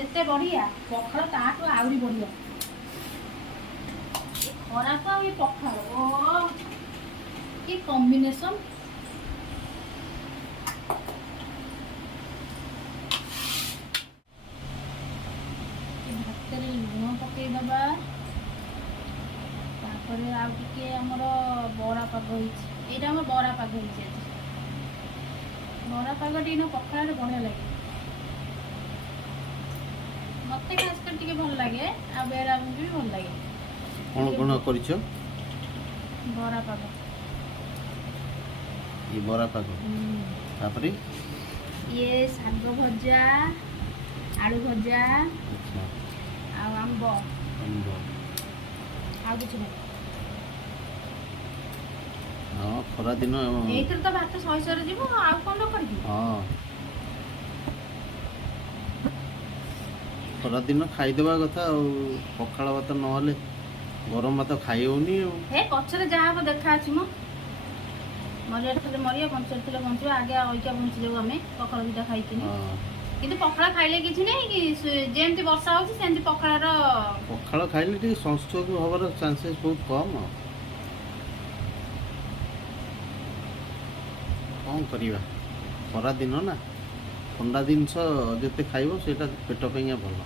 ଯେତେ ବଢିଆ ପଖାଳ ତାଠୁ ଆହୁରି ବଢିଆ। ଏ ଖରାକୁ ଆଉ ଏ ପଖାଳ ଓ କି କମ୍ବିନେସନ। ଭାତରେ ଲୁଣ ପକେଇଦବା। ତାପରେ ଆଉ ଟିକେ ଆମର ବରା ପାଗ ହେଇଛି। ଏଇଟା ଆମର ବରା ପାଗ ହେଇଛି ଆଜି। ବରା ପାଗ ଟିକେ ପଖାଳରେ ବଢିଆ ଲାଗେ। ମତେ ଖାସ କରି ଟିକେ ଭଲ ଲାଗେ ଆଉ ବେଳାଙ୍କୁ ବି ଭଲ ଲାଗେ। କଣ କରିଛ? ବରା ପାଗ। ये बरा पाग तापरे ये शाग भजा आलू भजा अच्छा आंब आंब आ किछ नहीं। हां खरा दिन एथर तो भात सही सरी जीवो आ कोन करबी। हां खरा दिन खाई देबा कथा पखाळ भात न होले गरम भात खाई होनी। हे पछरे जा हम देखा अछि मो मरिया थले मरिया पंचर थले पंचर आगे ओइका पंच देबो हमें पखाळ दिटा खाई किनी। किंतु पखाळ खाइले किछ नहीं कि जेमति वर्षा होछि सेमति पखाळर पखाळ खाइले टी संस्ट्रोक होबार चांसेस बहुत कम। कौन करिवा खरा दिन ना ठंडा जिनस जिते खाइबो सेटा पेट पई भल।